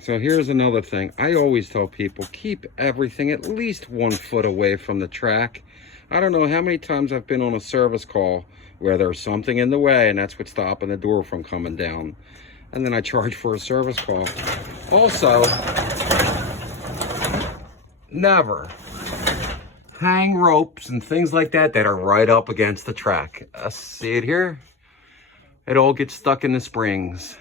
so here's another thing. I always tell people, keep everything at least 1 foot away from the track. I don't know how many times I've been on a service call where there's something in the way and that's what's stopping the door from coming down. And then I charge for a service call. Also, never hang ropes and things like that that are right up against the track. See it here? It all gets stuck in the springs.